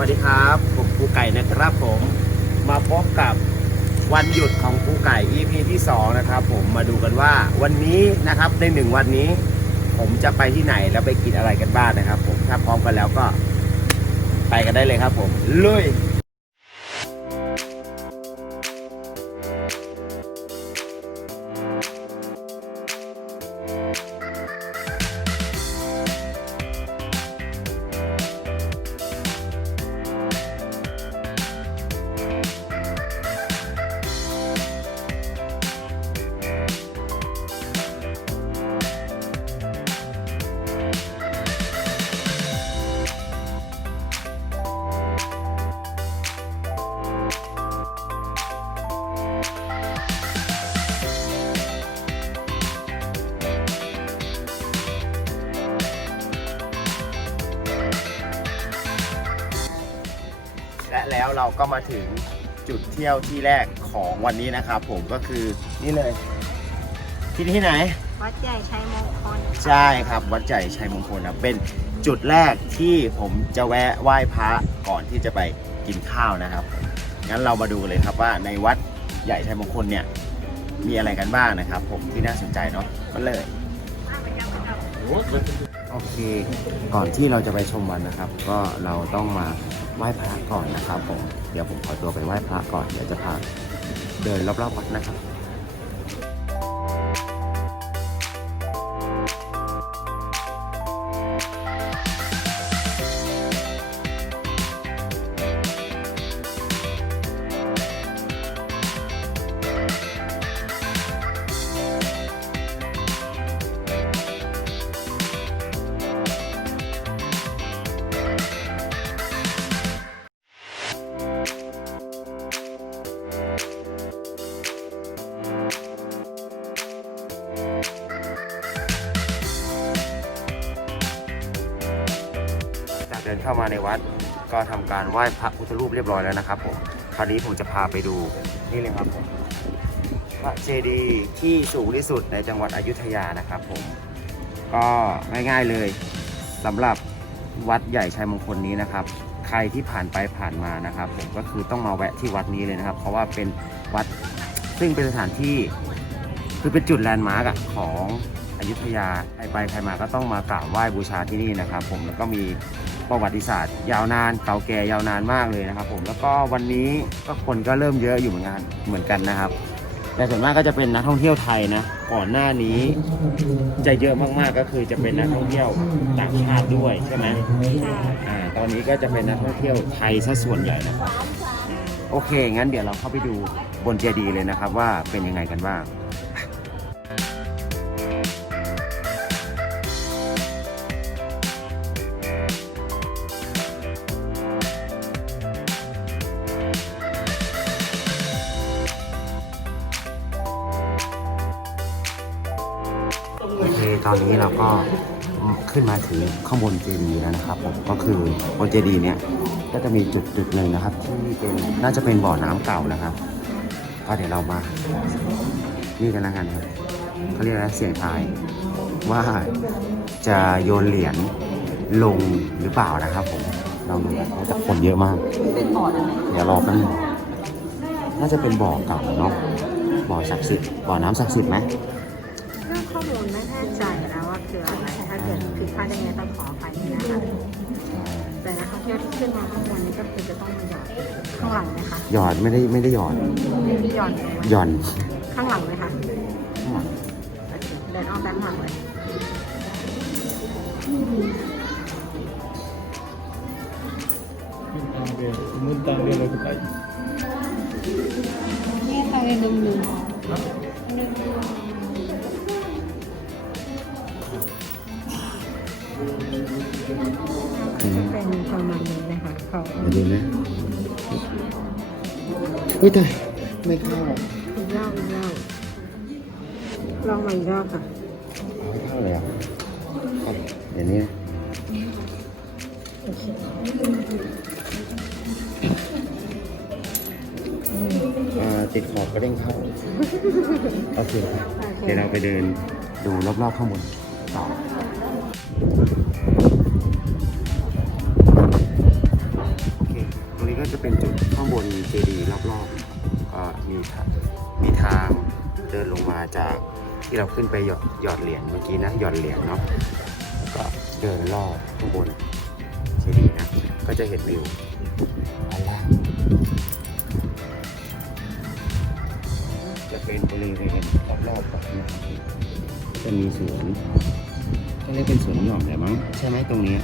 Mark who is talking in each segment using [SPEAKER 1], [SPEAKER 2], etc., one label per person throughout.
[SPEAKER 1] วัสดีครับผมครูไก่นะครับผมมาพบกับวันหยุดของครูไก่ EP ที่2นะครับผมมาดูกันว่าวันนี้นะครับในหนึ่งวันนี้ ผมจะไปที่ไหนแล้วไปกินอะไรกันบ้างนะครับ ผมถ้าพร้อมกันแล้วก็ไปกันได้เลยครับผมลุย เราก็มาถึงจุดเที่ยวที่แรกของวันนี้นะครับผมก็คือนี่เลย ที่นี่ที่ไหน
[SPEAKER 2] วัดใหญ่ชัยมงคล
[SPEAKER 1] ใช่ครับวัดใจชัยมงคลนะเป็นจุดแรกที่ผมจะแวะไหว้พระก่อนที่จะไปกินข้าวนะครับงั้นเรามาดูเลยครับว่าในวัดใหญ่ชัยมงคลเนี่ยมีอะไรกันบ้างนะครับ ผมที่น่าสนใจเนาะมาเลย โอเค ก่อนที่เราจะไปชมวันนะครับ ก็เราต้องมาไหว้พระก่อนนะครับผม เดี๋ยวผมขอตัวไปไหว้พระก่อนเดี๋ยวจะพาเดินรอบๆวัดนะครับ เข้ามาในวัด ก็ทำการไหว้พระพุทธรูปเรียบร้อยแล้วนะครับผมคราวนี้ผมจะพาไปดูนี่เลยครับผมพระเจดีย์ที่สูงที่สุดในจังหวัดอยุธยานะครับผมก็ง่ายๆเลยสำหรับวัดใหญ่ชัยมงคลนี้นะครับ ใครที่ผ่านไปผ่านมานะครับ ผมก็คือต้องมาแวะที่วัดนี้เลยนะครับ เพราะว่าเป็นวัดซึ่งเป็นสถานที่คือเป็นจุดแลนด์มาร์กของ อยุธยาใครไปใครมาก็ต้องมากราบไหว้บูชาที่นี่นะครับผมแล้วก็มีประวัติศาสตร์ ยาวนานเก่าแก่ยาวนานมากเลยนะครับ ผมแล้วก็วันนี้ก็คนก็เริ่มเยอะอยู่เหมือนกันเหมือนกันนะครับ แต่ส่วนมากก็จะเป็นนักท่องเที่ยวไทยนะก่อนหน้านี้จะเยอะมากๆก็คือจะเป็นนักท่องเที่ยวต่างชาติด้วยใช่ไหมอ่าตอนนี้ก็จะเป็นนักท่องเที่ยวไทยซะส่วนใหญ่นะครับโอเคงั้นเดี๋ยวเราเข้าไปดูบนเจดีย์เลยนะครับ ว่าเป็นยังไงกันบ้าง ตอนนี้เราก็ขึ้นมาถึงข้างบนเจดีย์แล้วนะครับผมก็คือบนเจดีย์เนี่ยก็จะมีจุดจุดหนึ่งนะครับ ที่เป็นน่าจะเป็นบ่อน้ำเก่านะครับ ก็เดี๋ยวเรามานี่กันแล้วกันครับเขาเรียกอะไรเสียงทายว่าจะโยนเหรียญลงหรือเปล่านะครับผมลองดูกันเพราะแต่คนเยอะมาก
[SPEAKER 2] เป็นบ่ออะไร
[SPEAKER 1] เดี๋ยวรอแป๊บนึงน่าจะเป็นบ่อเก่าเนาะบ่อศักดิ์สิทธิ์บ่อน้ำศักดิ์สิทธิ์ไหม
[SPEAKER 2] หลังไหมคะ
[SPEAKER 1] หยอดไม่ได้ไม่ได้หยอด
[SPEAKER 2] หยอดไหม
[SPEAKER 1] หย่อน
[SPEAKER 2] ข้างหลังไหมคะโอเคเดินอ้อมด้านหลังเลย
[SPEAKER 3] Sementara dia lakukan.
[SPEAKER 2] นี่ทางเดินดึงดึง
[SPEAKER 1] อืม
[SPEAKER 2] เป็นประมาณนี้นะคะเขา
[SPEAKER 1] มาดูนะ เฮ้ยตายไม่เข้า
[SPEAKER 2] อีกรอบอีกรอบลองมาอีกรอบค่ะ
[SPEAKER 1] ไม่เข้าเลยอะเอาเดี๋ยวนี้นะ
[SPEAKER 2] โอเค
[SPEAKER 1] อ่าติดขอบก็เด้งเข้าโอเคครับเดี๋ยวเราไปเดินดูรอบๆข้างบนต่อโอเคเป็นจุดข้าง บนเจดีย์รอบๆก็มีทางมีทางเดินลงมาจากที่เราขึ้นไปหยอดหยอดเหรียญเมื่อกี้นะหยอดเหรียญเนาะก็เดินรอบข้างบนเจดีย์นะก็จะเห็นวิวอันแรกจะเป็นบริเวณรอบๆแบบนี้จะมีสวนก็เรียกเป็นสวนหย่อมแหละมั้งใช่ไหมตรงนี้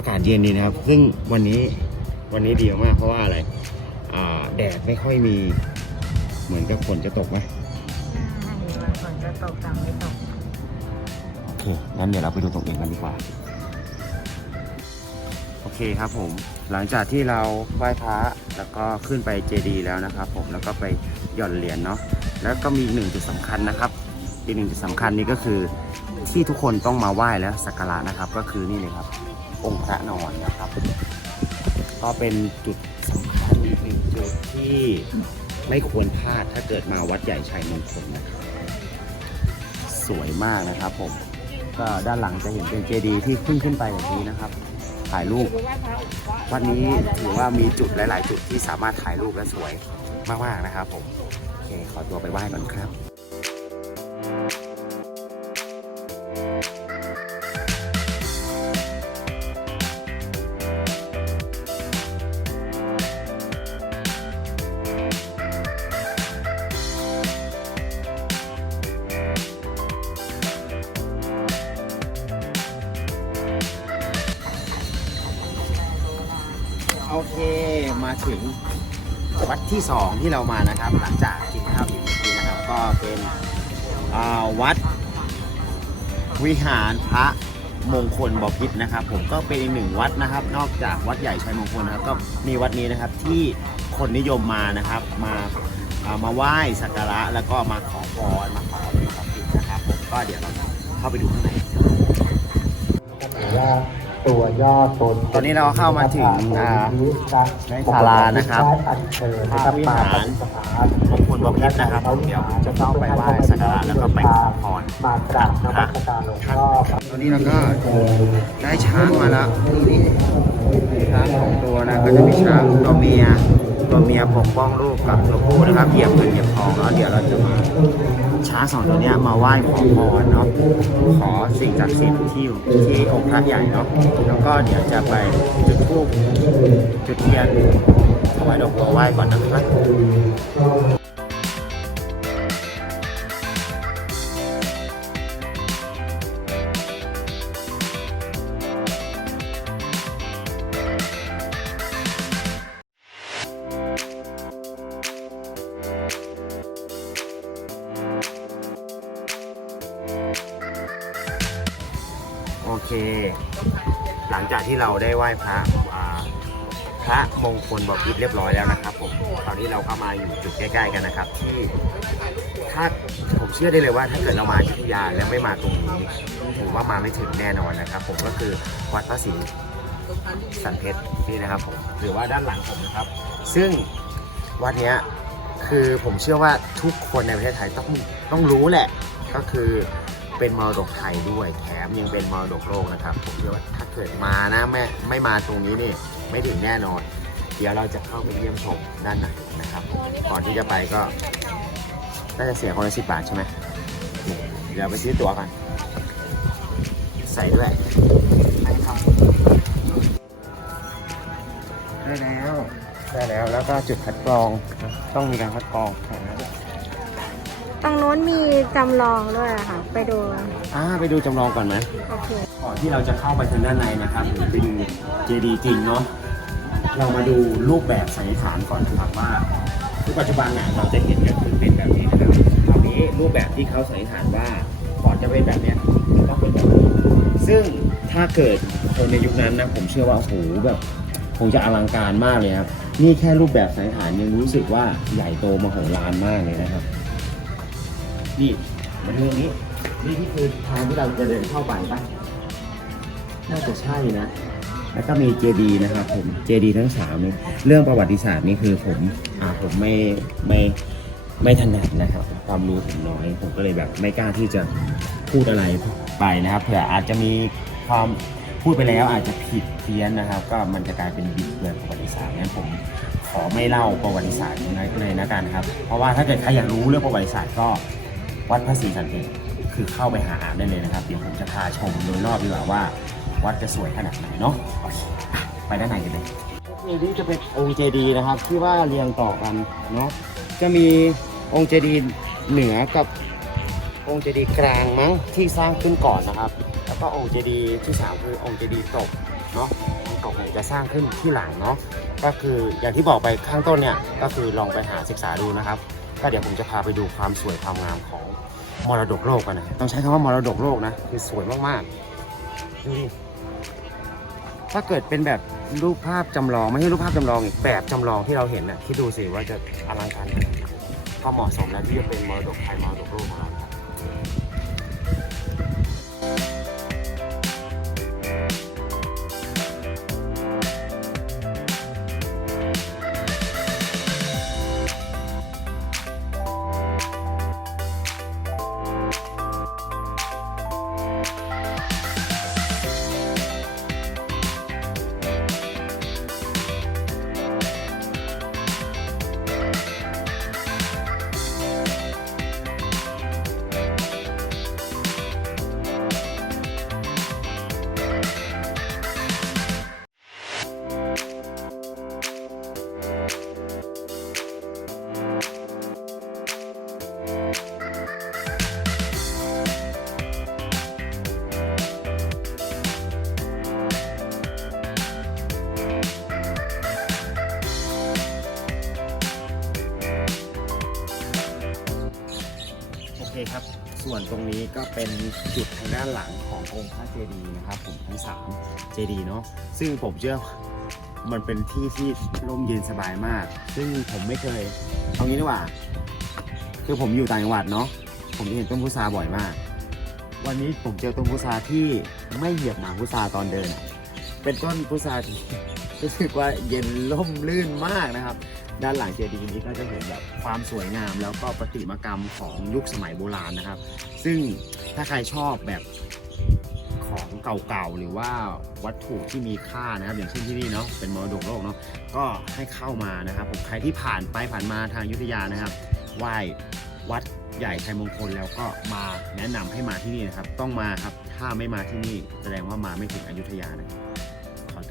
[SPEAKER 1] อากาศเย็นดีนะครับ ซึ่งวันนี้วันนี้ดีมากเพราะว่าอะไรแดดไม่ค่อยมีเหมือนกับฝนจะตกไหม
[SPEAKER 2] ใช่มันฝนจะตกแต่ไม่ตก
[SPEAKER 1] โอเคงั้นเดี๋ยวเราไปดูตรงอื่นกันดีกว่า โอเคครับผม หลังจากที่เราไหว้พระแล้วก็ขึ้นไปเจดีย์แล้วนะครับ ผมแล้วก็ไปหย่อนเหรียญเนาะแล้วก็มีหนึ่งจุดสำคัญนะครับอีกหนึ่งจุดสำคัญนี้ก็คือที่ทุกคนต้องมาไหว้แล้วสักการะนะครับ ก็คือนี่เลยครับ องค์พระนอนนะครับ ก็เป็นจุดสำคัญอีกหนึ่งจุดที่ไม่ควรพลาดถ้าเกิดมาวัดใหญ่ชัยมงคลนะครับ สวยมากนะครับผม ก็ด้านหลังจะเห็นเป็นเจดีย์ที่ขึ้นขึ้นไปแบบนี้นะครับ ถ่ายรูปวันนี้ถือว่ามีจุดหลาย ๆ จุดที่สามารถถ่ายรูปและสวยมาก ๆ นะครับผม โอเค ขอตัวไปไหว้ก่อนครับ โอเคมาถึงวัดที่สองที่เรามานะครับ หลังจากกินข้าวอิ่มเมื่อกี้นะครับ ก็เป็นวัดวิหารพระมงคลบพิตรนะครับ ผมก็เป็นอีกหนึ่งวัดนะครับ นอกจากวัดใหญ่ชัยมงคลนะครับ ก็มีวัดนี้นะครับที่คนนิยมมานะครับ มาามาไหว้สักการะแล้วก็มาขอพรมาขอสิ่งศักดิ์สิทธิ์นะครับผมก็เดี๋ยวเราเข้าไปดูข้างใน
[SPEAKER 4] ว่า ตัวยอดตน
[SPEAKER 1] ตอนนี้เราเข้ามาถึงอ่าในศาลานะครับ
[SPEAKER 4] อัญเชิญ
[SPEAKER 1] พระวิหารมงคลบพิตรนะครับเดี๋ยวจะเข้าไปไหว้สักการะแล้วก็ไปขอพร
[SPEAKER 4] มากราบนมัสการหลวงพ่อครับ
[SPEAKER 1] ตอนนี้เราก็ได้ช้างมาแล้วช้างสองตัวนะก็จะมีช้างตัวเมียตัวเมียปกป้องลูกกับตัวผู้นะครับเหยียบเงินเหยียบทองแล้วเดี๋ยวเราจะมา ช้างสองตัวเนี้ยมาไหว้ขอพรเนาะขอสิ่งศักดิ์สิทธิ์ที่ที่องค์พระใหญ่เนาะแล้วก็เดี๋ยวจะไปจุดธูปจุดเทียนถวายดอกบัวไหว้ก่อนนะครับ เค หลังจากที่เราได้ไหว้พระพระมงคลบพิตรเรียบร้อยแล้วนะครับผมตอนนี้เราก็มาอยู่จุดใกล้ๆกันนะครับ ที่ถ้าผมเชื่อได้เลยว่าถ้าเกิดเรามาอยุธยาแล้วไม่มาตรงนี้ถือว่ามาไม่ถึงแน่นอนนะครับ ผมก็คือวัดพระศรีสันเพชรนี่นะครับผมหรือว่าด้านหลังผมนะครับ ซึ่งวัดเนี้ยคือผมเชื่อว่าทุกคนในประเทศไทยต้องต้องรู้แหละ ก็คือเป็นมรดกไทยด้วย ยังเป็นมรดกโลกนะครับผมเชื่อว่าถ้าเกิดมานะไม่ไม่มาตรงนี้นี่ไม่ถึงแน่นอน เดี๋ยวเราจะเข้าไปเยี่ยมชมด้านในนะครับก่อนที่จะไปก็น่าจะเสียคนละสิบบาทใช่ไหมเดี๋ยวไปซื้อตั๋วกัน ใส่ด้วยไปครับได้แล้วได้แล้วแล้วก็จุดคัดกรองต้องมีการคัดกรอง
[SPEAKER 2] ตรงโน้นมีจำลองด้วยอะค่ะ ไปดู
[SPEAKER 1] อ่าไปดูจำลองก่อนไหม
[SPEAKER 2] โอเค
[SPEAKER 1] ก่อนที่เราจะเข้าไปทางด้านในนะครับหรือไปดูเจดีย์จริงเนาะเรามาดูรูปแบบสันนิษฐานก่อนนะครับว่าคือปัจจุบันเนี่ยเราจะเห็นก็คือเป็นแบบนี้นะครับคราวนี้รูปแบบที่เขาสันนิษฐานว่าก่อนจะเป็นแบบเนี้ยมันต้องเป็นแบบนี้ซึ่งถ้าเกิดคนในยุคนั้นนะผมเชื่อว่าโอ้โหแบบคงจะอลังการมากเลยครับนี่แค่รูปแบบสันนิษฐานยังรู้สึกว่าใหญ่โตมโหฬารมากเลยนะครับ นี่มาดูตรงนี้ นี่ที่คือทางที่เราจะเดินเข้าไปป่ะน่าจะใช่นะ แล้วก็มีเจดีนะครับผม เจดีทั้งสามนี่เรื่องประวัติศาสตร์นี่คือผมอ่าผมไม่ไม่ไม่ถนัดนะครับ ความรู้ผมน้อย ผมก็เลยแบบไม่กล้าที่จะพูดอะไรไปนะครับ เผื่ออาจจะมีความพูดไปแล้วอาจจะผิดเพี้ยนนะครับ ก็มันจะกลายเป็นบิดเบือนประวัติศาสตร์งั้นผมขอไม่เล่าประวัติศาสตร์ตรงนั้นเลยนะกันครับ เพราะว่าถ้าเกิดใครอยากรู้เรื่องประวัติศาสตร์ก็ วัดพระศรีสันเพชรคือเข้าไปหาได้เลยนะครับ เดี๋ยวผมจะพาชมโดยรอบดีกว่าว่า วัดจะสวยขนาดไหนเนาะไปด้านในกันเลยนี่จะเป็นองค์เจดีย์นะครับ ที่ว่าเรียงต่อกันเนาะจะมีองค์เจดีย์เหนือกับองค์เจดีย์กลางมั้งที่สร้างขึ้นก่อนนะครับ แล้วก็องค์เจดีย์ที่สามคือองค์เจดีย์ตกเนาะตกเนี่ยจะสร้างขึ้นที่หลังเนาะก็คืออย่างที่บอกไปข้างต้นเนี่ยก็คือลองไปหาศึกษาดูนะครับ ก็เดี๋ยวผมจะพาไปดูความสวยความงามของมรดกโลกกันนะต้องใช้คำว่ามรดกโลกนะคือสวยมากๆดูดิถ้าเกิดเป็นแบบรูปภาพจำลอง ไม่ใช่รูปภาพจำลองอีกแบบจำลองที่เราเห็นน่ะคิดดูสิว่าจะอลังการขนาดไหนก็เหมาะสมแล้วที่จะเป็นมรดกไทยมรดกโลกของเราครับ เป็นจุดทางด้านหลังขององค์พระเจดีย์นะครับ ผมทั้งสามเจดีย์เนาะซึ่งผมเชื่อว่ามันเป็นที่ที่ร่มเย็นสบายมาก ซึ่งผมไม่เคยเอางี้ดีกว่า คือผมอยู่ต่างจังหวัดเนาะผมเห็นต้นพุทราบ่อยมาก วันนี้ผมเจอต้นพุทราที่ไม่เหยียบหมากพุทราตอนเดิน เป็นต้นพุทราที่ รู้สึกว่าเย็นร่มลื่นมากนะครับ ด้านหลังเจดีย์นี้ก็จะเห็นแบบความสวยงามแล้วก็ประติมากรรมของยุคสมัยโบราณนะครับ ซึ่งถ้าใครชอบแบบของเก่าๆหรือว่าวัตถุที่มีค่านะครับ อย่างเช่นที่นี่เนาะเป็นมรดกโลกเนาะก็ให้เข้ามานะครับผมใครที่ผ่านไปผ่านมาทางอยุธยานะครับไหว้วัดใหญ่ชัยมงคลแล้วก็มาแนะนำให้มาที่นี่นะครับ ต้องมาครับถ้าไม่มาที่นี่แสดงว่ามาไม่ถึงอยุธยานะครับ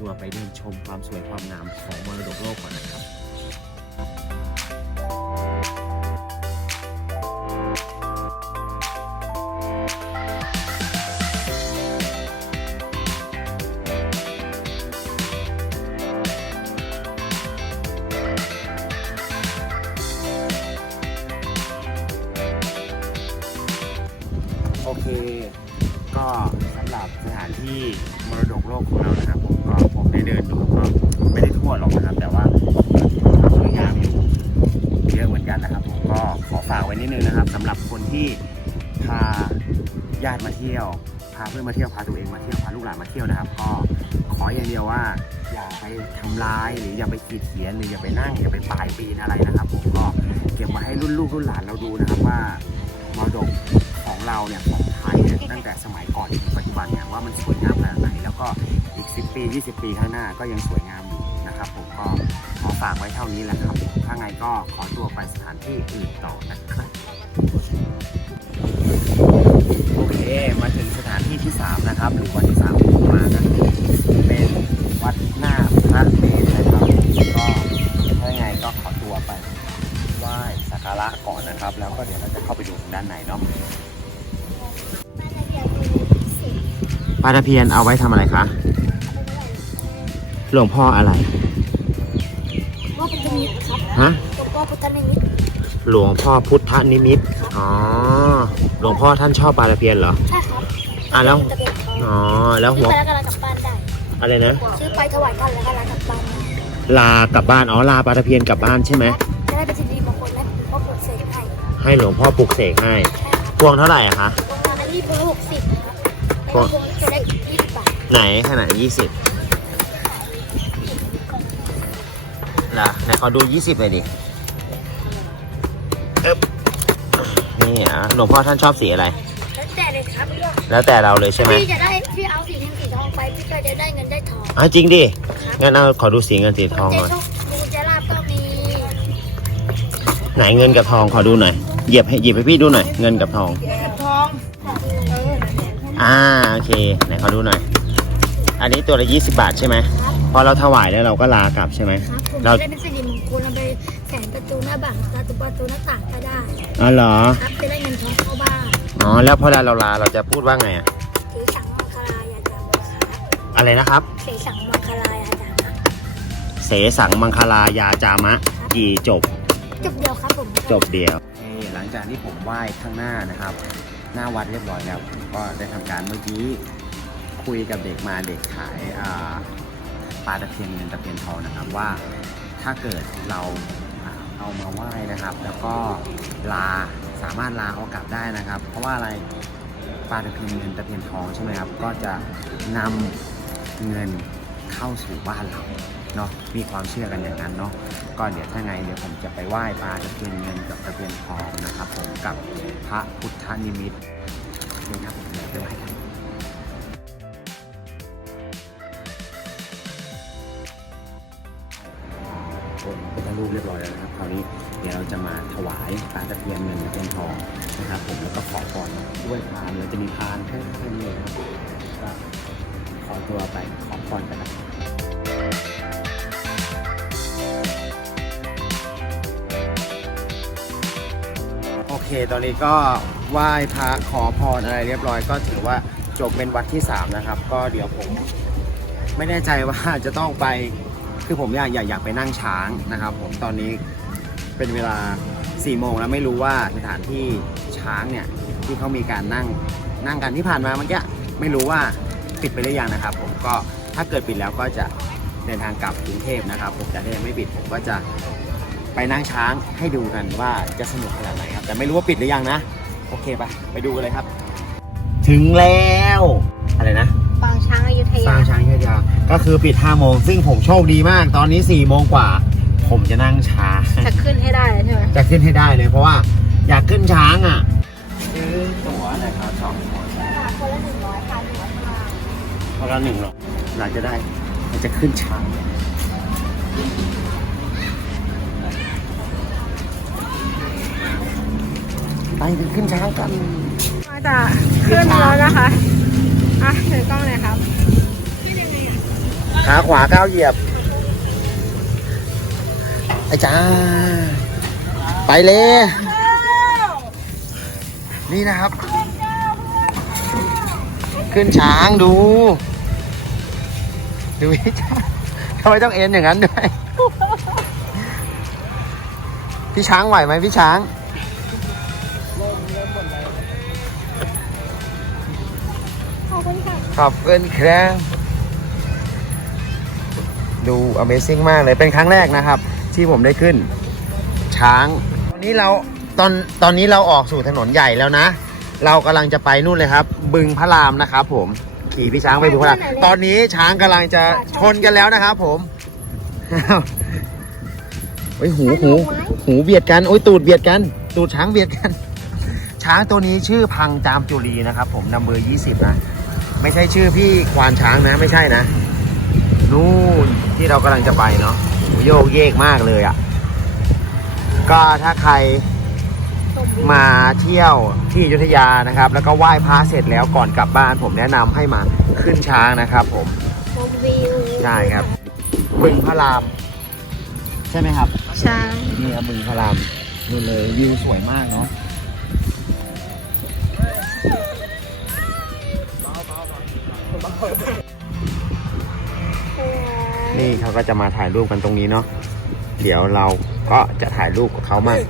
[SPEAKER 1] ตัวไปเดินชมความสวยความงามของมรดกโลกก่อนนะครับ รุ่นลูกรุ่นหลานเราดูนะครับว่ามรดกของเราเนี่ยของไทยเนี่ยตั้งแต่สมัยก่อนถึงปัจจุบันเนี่ยว่ามันสวยงามขนาดไหนแล้วก็อีก 10 ปี 20 ปีข้างหน้าก็ยังสวยงามอยู่นะครับ ผมก็ขอฝากไว้เท่านี้แหละครับ ถ้าไงก็ขอตัวไปสถานที่อื่นต่อนะครับโอเคมาถึงสถานที่ที่ 3 นะครับ หรือวันที่3ที่มมากันเป็นวัดหน้าพระ กการะก่อนนะครับ แล้วก็เดี๋ยวเราจะเข้าไปดูด้านในเนาะปลาตะเพียนเอาไว้ทำอะไรคะ หลวงพ่ออะไร
[SPEAKER 5] ว่าพุทธนิมิตครับ
[SPEAKER 1] ฮะ
[SPEAKER 5] หลวงพ่อพุทธนิมิต
[SPEAKER 1] หลวงพ่อพุทธนิมิตรอ๋อ หลวงพ่อท่านชอบปลาตะเพียนเหรอ
[SPEAKER 5] ใช่ครับ
[SPEAKER 1] อะแล้ว
[SPEAKER 5] ตะเกียบทอง
[SPEAKER 1] อ๋อ แล้ว
[SPEAKER 5] ซื้
[SPEAKER 1] หั
[SPEAKER 5] อ
[SPEAKER 1] ว
[SPEAKER 5] ไปแล้วก็ลากลับบ้านได้
[SPEAKER 1] อะไรนะ
[SPEAKER 5] ซื้อไปถวายท่านแล้วก็ลากลับบ้านได้
[SPEAKER 1] ลากลับบ้าน อ๋อ ลาปลาตะเพียนกลับบ้านใช่ไหม
[SPEAKER 5] ให้
[SPEAKER 1] ให้หลวงพ่อปลุกเสกให้
[SPEAKER 5] ใช่ครับ
[SPEAKER 1] พวงเท่าไหร่อะคะ
[SPEAKER 5] อันนี้พวงหกสิบครับ
[SPEAKER 1] พวง
[SPEAKER 5] พวงจะได้ยี่สิบบาท
[SPEAKER 1] ไหนขนาดยี่สิบล่ะไหนขอดูยี่สิบเลยดิเอ๊บนี่อะหลวงพ่อท่านชอบสีอะไร
[SPEAKER 5] แล้วแต่เลยครับ
[SPEAKER 1] แล้วแต่เราเลยใช่ไหม
[SPEAKER 5] พี่จะได้พี่เอาสีเทมสีทององไปพี่ก็จะได้เงินได้ทอง
[SPEAKER 1] อะจริงดิ งั้นเอาขอดูสีเงินสีทอง
[SPEAKER 5] เจ
[SPEAKER 1] หน่อย
[SPEAKER 5] โชคดูเจลาบก็มี
[SPEAKER 1] ไหนเงินกับทองขอดูหน่อย เหยียบให้หยิบให้พี่ดูหน่อย เงินกับทองอ่าโอเคไหนขอดูหน่อย อันนี้ตัวละ20บาทใช่ไหมพอเราถวายแล้วเราก็ลากลับใช่ไหม
[SPEAKER 5] ครับผม
[SPEAKER 1] เรา
[SPEAKER 5] จะได้เป็นสิริมงคลเอาไปแขวนประตูหน้าบ้านประตูประตูหน้าต่างก็ได้
[SPEAKER 1] อ๋อเหรอ
[SPEAKER 5] ครับจะได้เงินทองเข้าบ้าน
[SPEAKER 1] อ๋อแล้วพอเราลาเราจะพูดว่าไงอะ
[SPEAKER 5] สีสังมังคลายาจามะครับ
[SPEAKER 1] อะไรนะครับ
[SPEAKER 5] สีสังมังคลายาจามะ
[SPEAKER 1] เสสังมังคลายาจามะ กี่จบ
[SPEAKER 5] จบเดียวครับผม
[SPEAKER 1] จบเดียวห ลังจากที่ผมไหว้ข้างหน้านะครับ หน้าวัดเรียบร้อยแล้วผมก็ได้ทำการเมื่อกี้คุยกับเด็กมาเด็กขายาปลาตะเพียนเงินตะเพียนทองนะครับว่าถ้าเกิดเราอ่าเอามาไหว้นะครับ แล้วก็ลาสามารถลาเอากลับได้นะครับ เพราะว่าอะไรปลาตะเพียนเงินตะเพียนทองใช่ไหมครับก็จะนำเงินเข้าสู่บ้านเรา เนาะมีความเชื่อกันอย่างนั้นเนาะก็เดี๋ยวถ้าไงเดี๋ยวผมจะไปไหว้ปลาตะเพียนเงินกับตะเพียนทองนะครับ ผมกับพระพุทธนิมิตนี่ครับผมเดี๋ยวไปไหว้กันผมพุทธรูปเรียบร้อยแล้วนะครับคราวนี้เดี๋ยวเราจะมาถวายปลาตะเพียนเงินตะเพียนทองนะครับ ผมแล้วก็ขอพรด้วยพานเราจะมีพานแค่แค่นี้เองครับก็ขอตัวไปขอพรกันนะครับ เคตอนนี้ก็ไหว้พระขอพรอะไรเรียบร้อย ก็ถือว่าจบเป็นวัดที่ 3 นะครับ ก็เดี๋ยวผมไม่แน่ใจว่าจะต้องไปคือผมอยากอยากอยากไปนั่งช้างนะครับ ผมตอนนี้เป็นเวลา4โมงแล้วไม่รู้ว่าสถานที่ช้างเนี่ยที่เขามีการนั่งนั่งกันที่ผ่านมาเมื่อกี้ไม่รู้ว่าปิดไปหรือยังนะครับ ผมก็ถ้าเกิดปิดแล้วก็จะเดินทางกลับกรุงเทพนะครับ ผมแต่ถ้ายังไม่ปิดผมก็จะ ไปนั่งช้างให้ดูกันว่าจะสนุกขนาดไหนครับ แต่ไม่รู้ว่าปิดหรือยังนะ โอเคไปไปดูกันเลยครับ ถึงแล้วอะไรนะ
[SPEAKER 2] ปางช้างอยุธ
[SPEAKER 1] ส
[SPEAKER 2] ยา
[SPEAKER 1] ร้างช้างยาก็คือปิด5โมงซึ่งผมโชคดีมากตอนนี้4โมงกว่า ผมจะนั่งช้าง
[SPEAKER 2] จะขึ้นให้ได้เลยใช่ไหม
[SPEAKER 1] จะขึ้นให้ได้เลยเพราะว่าอยากขึ้นช้างอะซื้อตั๋วอะไรครับสองคน
[SPEAKER 5] คนละหนึ่งร้อยค่ะหนึ่งร้อยค่ะ
[SPEAKER 1] คนละหนึ่งหรอกหลังจะได้เราจะขึ้นช้าง ไปไปขึ้นช้างกัน
[SPEAKER 2] ก็จะขึ้นแล้วนะคะอะถือกล้องเลยครับ
[SPEAKER 1] ขาขวาก้าวเหยียบไอ้จ้าไปเลย นี่นะครับ ขึ้นช้างดู ดูพี่ช้างทำไมต้องเอ็นอย่างนั้นด้วย พี่ช้างไหวไหมพี่ช้าง
[SPEAKER 5] ขอบคุณค
[SPEAKER 1] รับ ดู Amazing มากเลย เป็นครั้งแรกนะครับ ที่ผมได้ขึ้น ช้าง ตอนนี้เราตอนตอนนี้เราออกสู่ถนนใหญ่แล้วนะ เรากำลังจะไปนู่นเลยครับ บึงพระรามนะครับผม ขี่พี่ช้างไปบึงพระราม ตอนนี้ช้างกำลังจะชนกันแล้วนะครับผมโอ้ยหูหูหูเบียดกันโอ้ยตูดเบียดกันตูดช้างเบียดกัน ช้างตัวนี้ชื่อพังจามจุรีนะครับ ผมนัมเบอร์ยี่สิบนะ ไม่ใช่ชื่อพี่ควานช้างนะ ไม่ใช่นะ นู่นที่เรากำลังจะไปเนาะโหโยกเยกมากเลยอะ่ะ ก็ถ้าใครมาเที่ยวที่อยุธยานะครับ แล้วก็ไหว้พระเสร็จแล้วก่อนกลับบ้าน ผมแนะนำให้มาขึ้นช้างนะครับ ผม
[SPEAKER 5] ชมวิว
[SPEAKER 1] ใช่ครับบึงพระราม ใช่ไหมครับ
[SPEAKER 2] ใช่
[SPEAKER 1] นี่ครับบึงพระรามนู่นเลยวิวสวยมากเนาะ นี่เขาก็จะมาถ่ายรูปกันตรงนี้เนาะ เดี๋ยวเราก็จะถ่ายรูปกับเขามั่ง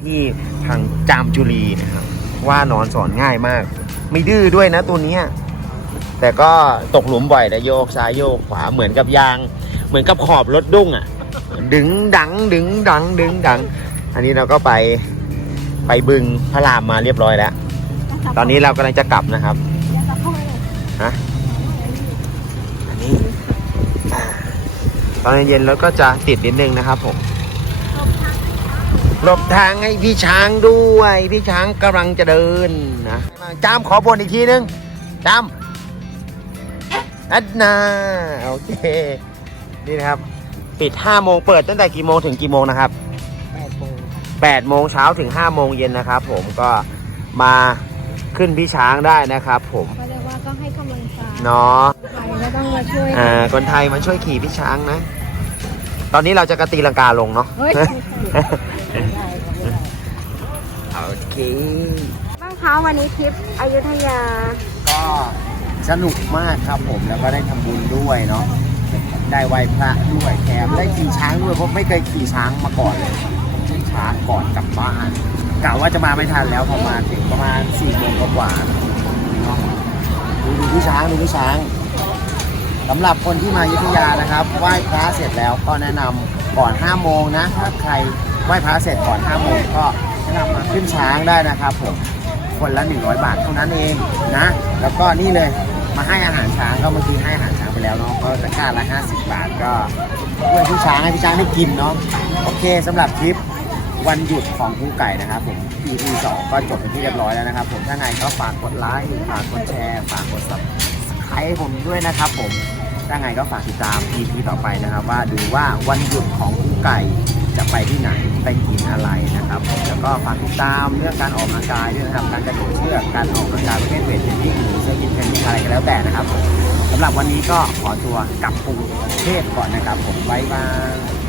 [SPEAKER 1] พี่พังจามจุลีนะครับ ว่านอนสอนง่ายมาก ไม่ดื้อด้วยนะตัวนี้ แต่ก็ตกหลุมบ่อยนะโยกซ้ายโยกขวาเหมือนกับยาง เหมือนกับขอบรถดุ้งอะ ดึงดังดึงดังดึงดัง อันนี้เราก็ไปไปบึงพระรามมาเรียบร้อยแล้ว ตอนนี้เรากำลังจะกลับนะครับ ฮะ อันนี้อ่า ตอนเย็นๆแล้วก็จะติดนิดนึงนะครับผมหลบทางให้พี่ช้างด้วย พี่ช้างกำลังจะเดินนะจ้ามขอบนอีกทีนึงจ้ามอัดนาโอเค นี่นะครับ ปิด5โมงเปิดตั้งแต่กี่โมงถึงกี่โมงนะครับ8โมงเช้าถึง5โมงเย็นนะครับ ผมก็มาขึ้นพี่ช้างได้นะครับ ผม
[SPEAKER 5] ก็เรียกว่าก็ ให้กำลังใจ
[SPEAKER 1] เนาะ
[SPEAKER 5] ใครก็ต้องมาช่วย
[SPEAKER 1] อ่าคนไทยมาช่วยขี่พี่ช้างนะ ตอนนี้เราจะกระตีลังกาลงเนาะ
[SPEAKER 5] เฮ้ย
[SPEAKER 1] โอเค
[SPEAKER 2] บ้างคะวันนี้ทริปอยุธยา
[SPEAKER 1] ก็สนุกมากครับผมแล้วก็ได้ทำบุญด้วยเนาะได้ไหว้พระด้วยแถมได้ขี่ช้างด้วยเพราะไม่เคยขี่ช้างมาก่อนเลยขี่ช้างก่อนกลับบ้านกะว่าจะมาไม่ทันแล้วพอมาถึงประมาณสี่โมงกว่าๆเนาะ ดูดูพี่ช้างดูพี่ช้างสำหรับคนที่มาอยุธยานะครับไหว้พระเสร็จแล้วก็แนะนำก่อน5โมงนะถ้าใครไหว้พระเสร็จก่อน5โมงก็แนะนำมาขึ้นช้างได้นะครับผมคนละ 100 บาทเท่านั้นเองนะ แล้วก็นี่เลยมาให้อาหารช้างก็เมื่อกี้ให้อาหารช้างไปแล้วเนาะก็ตะกร้าละ50 บาทก็ช่วยพี่ช้างให้พี่ช้างได้กินเนาะโอเคสำหรับทริป วันหยุดของกุ้งไก่นะครับผม EP 2ก็จบเป็นที่เรียบร้อยแล้วนะครับผมถ้าไงก็ฝากกดไลค์ฝากกดแชร์ฝากกด subscribe ผมด้วยนะครับผมถ้าไงก็ฝากติดตาม EP ต่อไปนะครับ ว่าดูว่าวันหยุดของกุ้งไก่จะไปที่ไหนไปกินอะไรนะครับแล้วก็ฝากติดตามเรื่องการออกกำลังกายด้วยนะครับการกระโดดเชือกการออกกำลังกายประเภทเวทเทรนนิ่งหรือเซอร์กิตเทรนนิ่งอะไรก็แล้วแต่นะครับสำหรับวันนี้ก็ขอตัวกลับกรุงเทพก่อนนะครับผมบ๊ายบาย